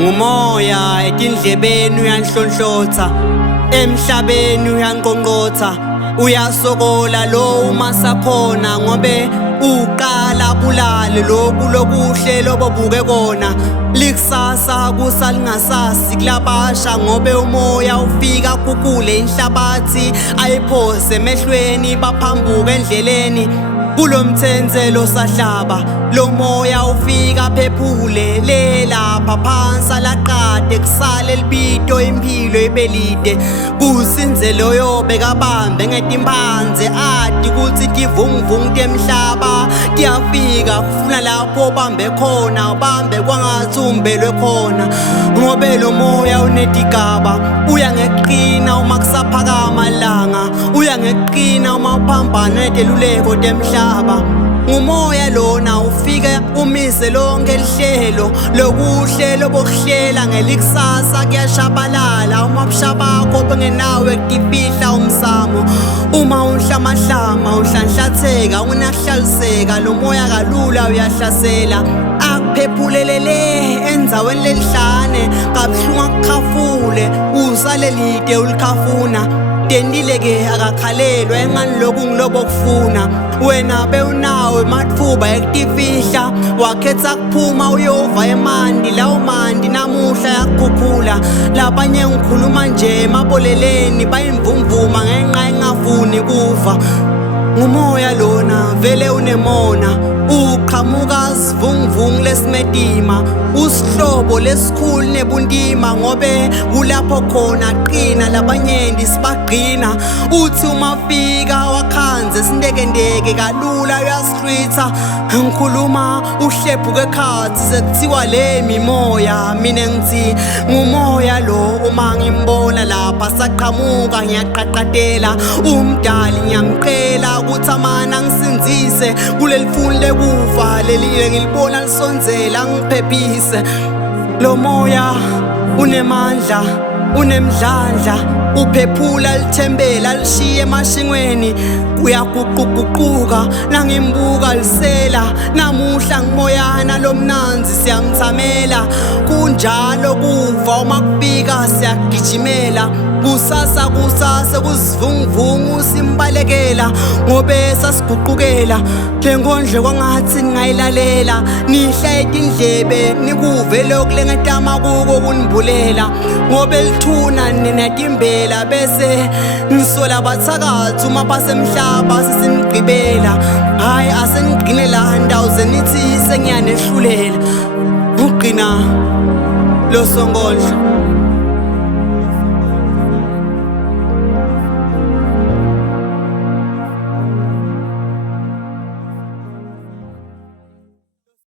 Ngumoya etindlebeni uyanhlonhlotha, emhlabeni uyanqonqotha, uyasokola lo umasakhona ngobe uqala bulale lokhu lokuhle lobobuke kona. Likusasa kusalingasasi kulabasha ngobe umoya ufika kukule inhlabathi ayiphose emehlweni baphambuka endleleni. Kulomthenzelo sahlaba lo moya ufika phephule le lapha phansi laqade kusale libito impilo ibelide. Kusinzelo yobeka bambe ngetimphanze adi kuthi tivunguvungu temhlaba tiyafika kufuna lapho bambe khona ubambe kwangathi umbelwe khona. Ngobe lo moya unetigaba uya ngeqina uma kusaphakama langa, uya ngeqina uma uphambana neteluleko temhlaba. Ngumoya lona ufike umise lonke lihlelo lokuhle lobokuhlela ngelikusasa kuyashabalala uma busha bakho bengenawe kufihla umsamo. Uma unhlamahlama uhlanhlatheka unahlaliseka lo moya kalula uyahlasela akuphephulelele endzaweni lelihlane kabuhlungu akukhafule usale lide ulikhafuna. Tendile-ke akakhalelwa engani lokhu ngilobokufuna. Wena bewunawe matfuba ekutifihla wakhetha kuphuma uyova emandi lawo mandi namuhla yakukhuphula. Labanye ngikhuluma nje emaboleleni bayimvumvuma ngenqa engafuni kufa. Ngumoya lona vele unemona uqhamuka sivunguvungu lesimedima, usihlobo lesikhulu nebuntima ngobe kulapho khona qina labanyenti sibagqina. Uthi umafika wakhanze sindekendeke kalula uyasitritha. Ngikhuluma uhlephuke khathi sekuthiwa le mimoya, mina ngithi ngumoya lo. Uma ngimbona lapha saqhamuka ngiyaqaqatela umdali ngiyamqela ukuthi amana ngisinzise kuleli funi lekufa leliye ngilibona lisonzela ngiphephise. Lo moya unemandla unemdlandla uphephula lithembela lishiye emashingweni kuyaguquguquka nangimbuka lisela. Namuhla ngimoyana lomnanzi siyamthamela kunjalo kuva uma kufika siyagijimela. Kusasa kuzivunguvungu simbalekela ngobe sasiguqukela. Le ngondle kwangathi ningayilalela nihla etindlebe nikuve lokhu lengetama kuko kunimbulela. Ngobe lithuna ninatimbela bese ngisola bathakathi uma basemhlaba sesinigqibela. Hayi asenigqine la ndawuze nithi sengiyanehlulela. Ugqina lo songondla.